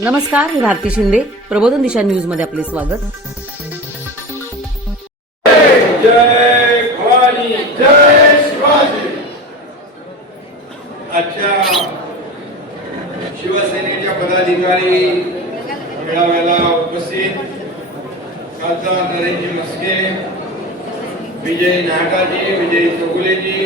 नमस्कार, मी भारती शिंदे. प्रबोधन दिशा न्यूज मध्ये आपले स्वागत. जय भवानी, जय शिवाजी. आजच्या शिवसेनेच्या पदाधिकारी मेळाव्याला उपस्थित खासदार नरेंद्र मस्के, विजय नाहटाजी, विजय चौगुलेजी,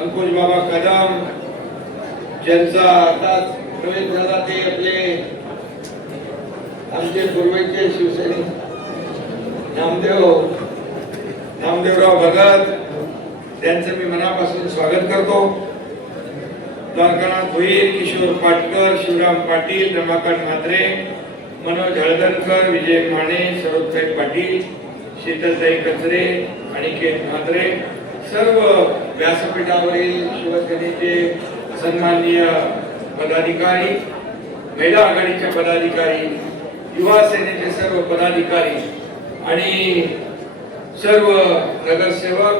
अंकुश बाबा कदम, ज्यांचा आता प्रवेश झाला ते आपले आमचे पूर्वीचे शिवसैनिक नामदेवराव भगत, त्यांचं मी मनापासून स्वागत करतो. द्वारकानाथ भोईर, किशोर पाटकर, शिवराम पाटील, रमाकांत म्हात्रे, मनोज हळदणकर, विजय माने, सरोजताई पाटील, शीतलताई कचरे, अनिकेत म्हात्रे, सर्व व्यासपीठावरील शिवसेनेचे सन्माननीय पदाधिकारी, महिला आघाडीचे पदाधिकारी, युवा सेनेचे सर्व पदाधिकारी आणि सर्व नगरसेवक,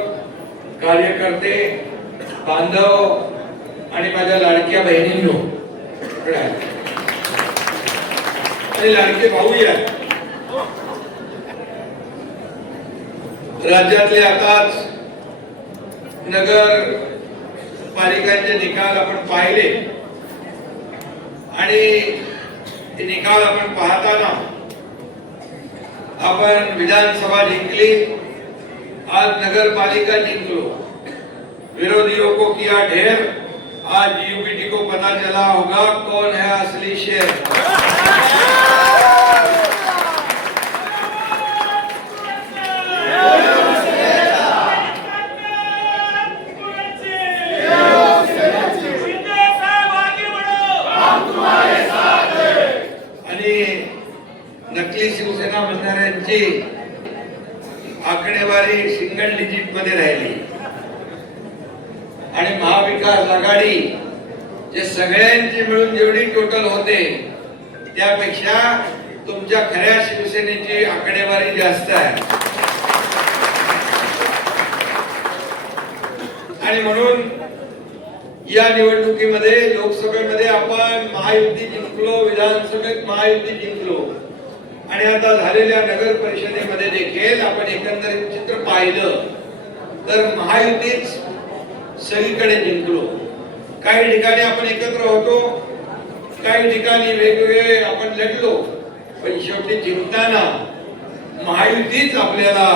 कार्यकर्ते, बांधव आणि माझ्या लाडक्या बहिणींनो आणि लाडके भाऊ या. राज्यातले आताच नगर पालिकांचे निकाल आपण पाहिले आणि ते निकाल आपण पाहताना आपण विधानसभा जिंकली, आज नगरपालिका जिंकलो. विरोधियों को किया ढेर, आज यूपीटी को पता चला होगा कौन है असली शेर. नकली शिवसेना म्हणणाऱ्यांची आकडेवारी सिंगल डिजिट मध्ये राहिली आणि महाविकास आघाडी जे सगळ्यांची मिळून जेवढी टोटल होते त्यापेक्षा तुमच्या खऱ्या शिवसेनेची आकडेवारी जास्त आहे. आणि म्हणून या निवडणुकीमध्ये लोकसभेमध्ये आपण महायुती जिंकलो, विधानसभेत महायुती जिंकलो आणि आता झालेल्या नगर परिषदेमध्ये देखील आपण एकंदरीत चित्र पाहिलं तर महायुतीच सगळीकडे जिंकलो. काही ठिकाणी आपण एकत्र होतो, काही ठिकाणी वेगवेगळे आपण लढलो, पण शेवटी जिंकताना महायुतीच आपल्याला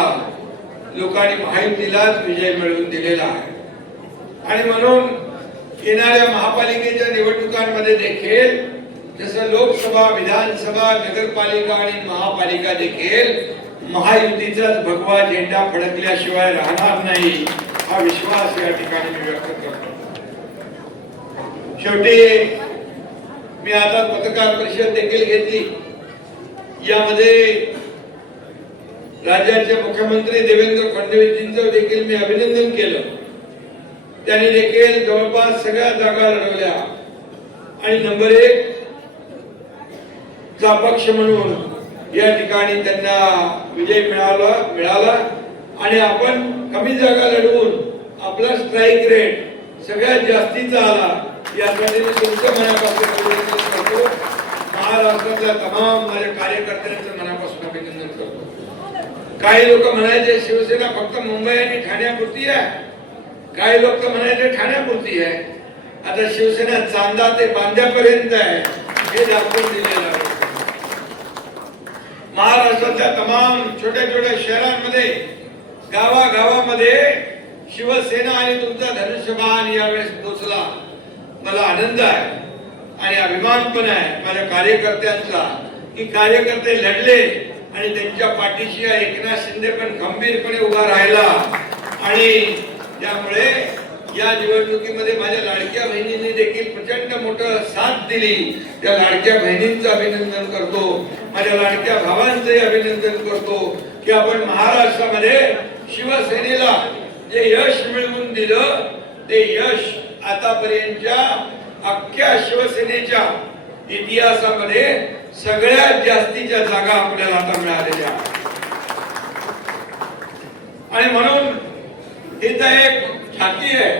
लोकांनी महायुतीलाच विजय मिळवून दिलेला आहे. आणि म्हणून येणाऱ्या महापालिकेच्या निवडणुकांमध्ये देखील जसं लोकसभा, विधानसभा, नगरपालिका आणि महापालिका देखील महायुतीचाच भगवा झेंडा फडकल्याशिवाय राहणार नाही, हा विश्वास या ठिकाणी मी व्यक्त करतो. शेवटी मी आता पत्रकार परिषद देखील घेतली. यामध्ये राज्याचे मुख्यमंत्री देवेंद्र फडणवीसजींचं देखील मी अभिनंदन केलं. त्यांनी देखील जवळपास सगळ्या जागा लढवल्या आणि नंबर 1 चा पक्ष म्हणून या ठिकाणी त्यांना विजय मिळाला आणि आपण कमी जागा लढवून आपला स्ट्राईक रेट सगळ्यात जास्तीचा आला. यासाठी मी तुमच्या मनापासून अभिनंदन करतो. महाराष्ट्रातल्या तमाम माझ्या कार्यकर्त्यांचं मनापासून अभिनंदन करतो. काही लोक म्हणायचे शिवसेना फक्त मुंबई आणि ठाण्यापुरती आहे, काही लोक म्हणायचे ठाण्यापुरती आहे. आता शिवसेना चांदा ते बांद्यापर्यंत आहे हे दाखवून दिलेलं आहे. महाराष्ट्रातल्या तमाम छोट्या छोट्या शहरांमध्ये, गावागावामध्ये शिवसेना आणि तुमचा धनुष्यबाण यावेळेस पोचला. मला आनंद आहे आणि अभिमान पण आहे माझ्या कार्यकर्त्यांचा की कार्यकर्ते लढले आणि त्यांच्या पाठीशी एकनाथ शिंदे पण खंबीरपणे उभा राहिला. आणि त्यामुळे या निवडणुकीमध्ये माझ्या लाडक्या बहिणींनी देखील प्रचंड मोठं साथ दिली. त्या लाडक्या बहिणींचं अभिनंदन करतो, माझ्या लाडक्या भावांचे अभिनंदन करतो की आपण महाराष्ट्रामध्ये शिवसेनेला जे यश मिळवून दिलं ते यश आतापर्यंतच्या अख्ख्या शिवसेनेच्या इतिहासामध्ये सगळ्यात जास्तीच्या जागा आपल्याला आता मिळालेल्या. आणि म्हणून हे तर एक झाकी आहे,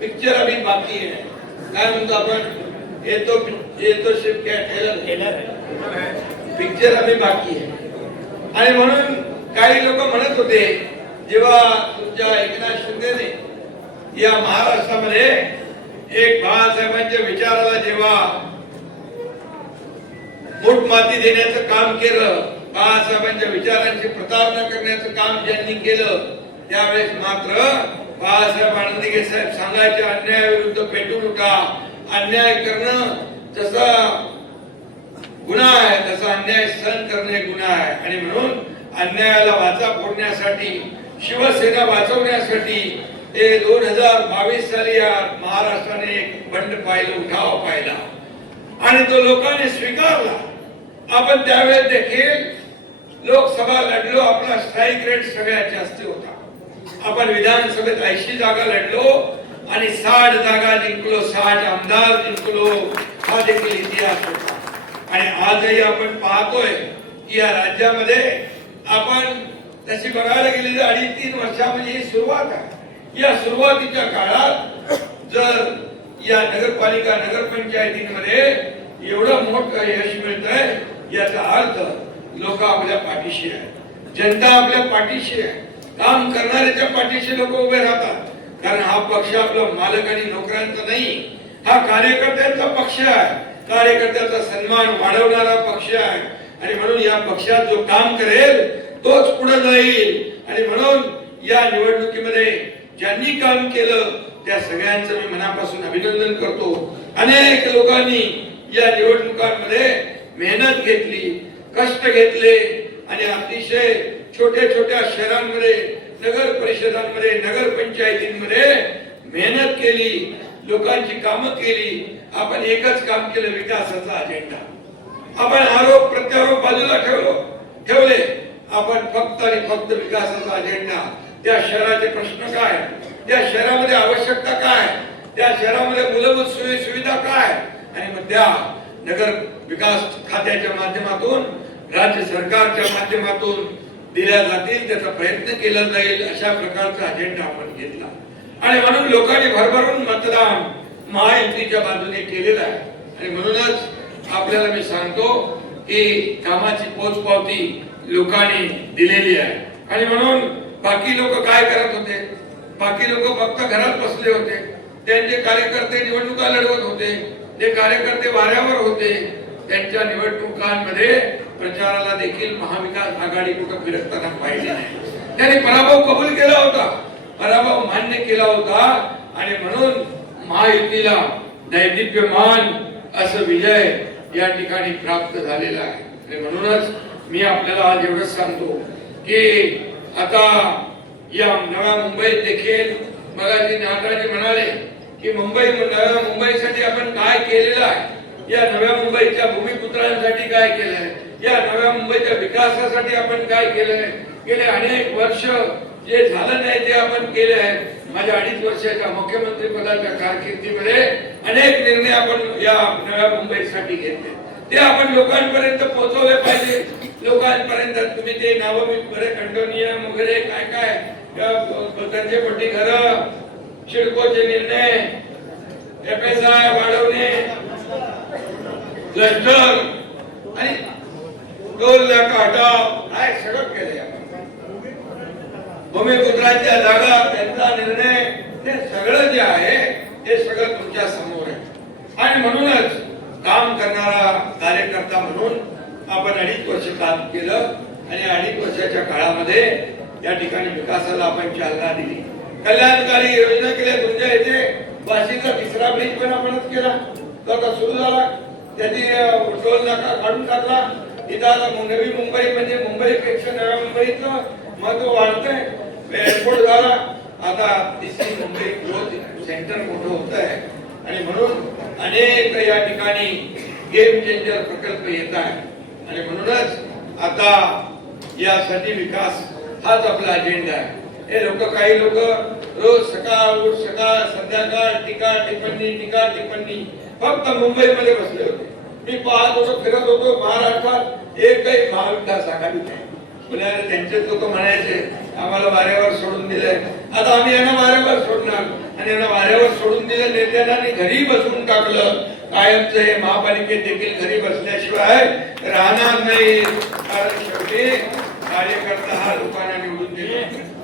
पिक्चर अभी बाकी है. काय म्हणतो आपण, हे तो ये तो सिर्फ क्या ट्रेलर पिक्चर अभी बाकी आहे. आणि म्हणून काही लोक म्हणत होते जेव्हा तुमच्या एकनाथ शिंदेने या महाराष्ट्रामध्ये एक बाळासाहेबांच्या विचाराला जेव्हा मूठमाती देण्याचं काम केलं, बाळासाहेबांच्या विचारांची प्रतारणा करण्याचं काम ज्यांनी केलं, त्यावेळेस मात्र बाळासाहेब आनंदगे साहेब सांगायचे अन्यायाविरुद्ध पेटून उठा. अन्याय करणं जसा गुन्हा आहे तसा अन्याय सहन करणे गुन्हा आहे. आणि म्हणून अन्यायाला वाचा फोडण्यासाठी, शिवसेना वाचवण्यासाठी ते 2022 साली या महाराष्ट्राने एक बंड पाहिलं, उठाव पाहिला आणि तो लोकांनी स्वीकारला. आपण त्यावेळेस देखील लोकसभा लढलो, आपला स्ट्राईक रेट सगळ्यात जास्त होता. आपण विधानसभेत 80 जागा लढलो आणि 60 जागा जिंकलो, 60 आमदार जिंकलो. हा देखील इतिहास होता. आणि आजही आपण पाहतोय की या राज्यामध्ये आपण तशी बघायला गेली तर 2.5-3 वर्षामध्ये ही सुरुवात आहे. या सुरुवातीच्या काळात जर या नगरपालिका नगरपंचायतीमध्ये एवढं मोठं यश मिळतंय, याचा अर्थ लोक आपल्या पाठीशी आहे, जनता आपल्या पाठीशी आहे, काम करणाऱ्याच्या पाठीशी लोक उभे राहतात. कारण हा पक्ष आपला मालक आणि नोकरांचा नाही, हा कार्यकर्त्यांचा पक्ष आहे, कार्यकर्त्याचा सन्मान वाढवणारा पक्ष आहे. आणि म्हणून या पक्षात जो काम करेल तोच पुढे जाईल. आणि म्हणून या निवडणुकीमध्ये ज्यांनी काम केलं त्या सगळ्यांचं मी मनापासून अभिनंदन करतो. अनेक लोकांनी या निवडणुकांमध्ये मेहनत घेतली, कष्ट घेतले आणि अतिशय छोट्या छोट्या शहरांमध्ये, नगर परिषदांमध्ये, नगर पंचायतींमध्ये मेहनत केली, लोकांची कामं केली. आपण एकच काम केलं, विकासाचा अजेंडा. आपण आरोप प्रत्यारोप बाजूला ठेवले. आपण फक्त आणि फक्त विकासाचा अजेंडा. त्या शहराचे प्रश्न काय, त्या शहरामध्ये आवश्यकता काय, त्या शहरामध्ये मूलभूत सुविधा काय, आणि मग त्या नगर विकास खात्याच्या माध्यमातून, राज्य सरकारच्या माध्यमातून दिल्या जातील, त्याचा प्रयत्न केला जाईल. अशा प्रकारचा अजेंडा आपण घेतला. आणि म्हणून लोकांनी भरभरून मतदान महायुतीच्या बाजूने केलेलं आहे. आणि म्हणूनच आपल्याला मी सांगतो की कामाची पोचपावती लोकांनी दिलेली आहे. आणि म्हणून बाकी लोक काय करत होते, बाकी लोक फक्त घरात बसले होते. त्यांचे कार्यकर्ते निवडणुका लढवत होते, ते कार्यकर्ते वाऱ्यावर होते. त्यांच्या निवडणुकांमध्ये प्रचाराला देखील महाविकास आघाडी कुठं फिरकताना पाहिजे नाही. त्यांनी पराभव कबूल केला होता, पराभव मान्य केला होता. आणि म्हणून महायुतीला दैदिप्यमान असं विजय या ठिकाणी प्राप्त झालेला आहे. आणि म्हणूनच मी आपल्याला आज एवढंच सांगतो की आता या नव्या मुंबईत देखील मगाशी नागराजी म्हणाले की नव्या मुंबईसाठी आपण काय केलेलं आहे, या नव्या मुंबईच्या भूमिपुत्रांसाठी काय केलंय, या नव्या मुंबईच्या विकासासाठी आपण काय केलंय. गेले अनेक वर्ष जे झालं नाही ते आपण केले आहे. माझ्या 2.5 वर्षाच्या मुख्यमंत्री पदाच्या कारकिर्दीमध्ये अनेक निर्णय आपण या नव्या मुंबईसाठी घेतले. ते आपण लोकांपर्यंत पोहोचवले पाहिजे. लोकांपर्यंत तुम्ही ते नाव मी बरे कंडोनियम वगैरे काय काय गरजेपट्टी घर, शिडकोचे निर्णय, FSI वाढवणे, क्लस्टर आणि टोल नाका हटाव, काय सगळं केलंय. भूमिपुत्रांच्या जागा, त्यांचा निर्णय, ते सगळं जे आहे ते सगळं तुमच्या समोर आहे. आणि म्हणूनच काम करणारा कार्यकर्ता म्हणून आपण 2.5 वर्ष काम केलं. आणि 2.5 वर्षाच्या काळामध्ये या ठिकाणी विकासाला आपण चालना दिली, कल्याणकारी योजना केल्या. तुमच्या इथे वाशीचा 3रा ब्रिज पण आपणच केला, तो आता सुरू झाला. त्याची टोल नाका काढून टाकला. इथं आता नवी मुंबई म्हणजे मुंबईपेक्षा नव्या मुंबईचं महत्व वाढतंय. एअरपोर्ट झाला, आता 3री मुंबई ग्रोथ सेंटर मोठं होत आहे. आणि म्हणून अनेक या ठिकाणी गेम चेंजर प्रकल्प येत आहे. आणि म्हणूनच आता यासाठी विकास हाच आपला अजेंडा आहे. हे लोक, काही लोक रोज सकाळ संध्याकाळ टीका टिप्पणी फक्त मुंबईमध्ये बसले होते. मी पाहत होतो, फिरत होतो महाराष्ट्रात, एकही महाविकास आघाडी नाही. पुण्याला त्यांचे लोक म्हणायचे आम्हाला वाऱ्यावर सोडून दिलंय. आता आम्ही यांना वाऱ्यावर सोडणार. आणि यांना वाऱ्यावर सोडून दिलं नेत्यांना आणि घरी बसवून टाकलं. कायमचं हे महापालिकेत देखील घरी बसल्याशिवाय राहणार नाही, कारण शेवटी कार्यकर्ता हा लोकांना निवडून देतो.